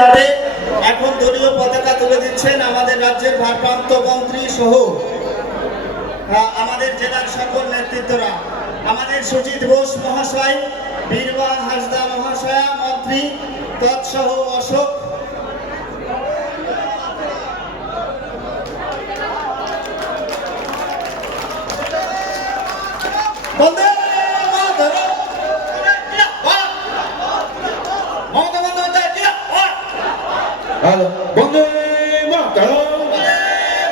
গার্ডে এখন দলীয় পতাকা তুলে দিচ্ছেন আমাদের রাজ্যের ভারপ্রাপ্ত মন্ত্রী সহ আমাদের জেলার সকল নেতৃত্বরা। আমাদের সুজিত বোস মহাশয়, বীরবা হাসদা মহাশয়া, মন্ত্রী, তৎসহ অশোক। বন্দে মাতরম! মমতা বন্দ্যোপাধ্যায় জিন্দাবাদ! হ্যালো বন্দে মাতরম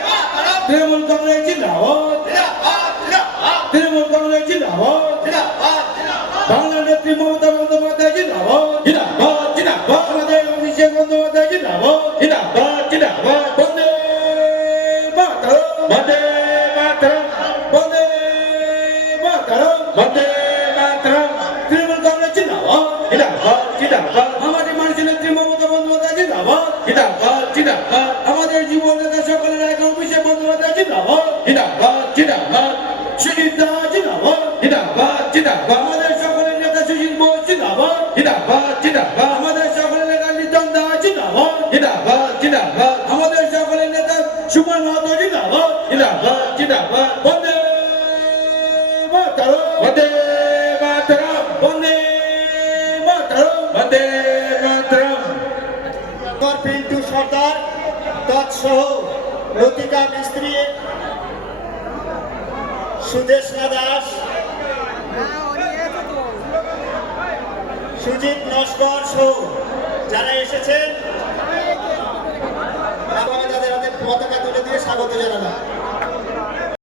মাতরম! তৃণমূল কংগ্রেস জিন্দাবাদ জিন্দাবাদ! জিন্দাবাদ! তৃণমূল কংগ্রেস জিন্দাবাদ জিন্দাবাদ! জিন্দাবাদ! বাংলা নেত্রী মমতা বন্দ্যোপাধ্যায় জিন্দাবাদ জিন্দাবাদ জিন্দাবাদ আমাদের অভিষেক বন্দ্যোপাধ্যায় জিন্দাবাদ জিন্দাবাদ জিন্দাবাদ বন্দে মাতরম বন্দে মাতরম বন্দে মাতরম বন্দে মাতরম তৃণমূল কংগ্রেস জিন্দাবাদ জিন্দাবাদ জিন্দাবাদ আমাদের মানুষের নেত্রী মমতা বন্দ্যোপাধ্যায় জিন্দাবাদ জিন্দাবাদ জিন্দাবাদ। আমাদের যুব নেতা সকলের এক অভিষেক বন্দ্যোপাধ্যায় জিন্দাবাদ জিন্দাবাদ জিন্দাবাদ। সুজিত দাস জিন্দাবাদ জিন্দাবাদ জিন্দাবাদ। আমাদের সকলের নেতা সুজিত বোস জিন্দাবাদ জিন্দাবাদ জিন্দাবাদ। আমাদের সকলের নেতা নিতন দাস জিন্দাবাদ জিন্দাবাদ জিন্দাবাদ। আমাদের সকলের নেতা সুমন মাহাতো জিন্দাবাদ জিন্দাবাদ জিন্দাবাদ। বন্দে মাতরম বন্দে মাতরম বন্দে মাতরম। বন্দে পিন্টু সর্দার, তৎসহ লতিকা মিস্ত্রি সুদেশনা দাস, সুজিত নস্কর সহ যারা এসেছেন তাদের হাতে পতাকা তুলে দিয়ে স্বাগত জানালাম।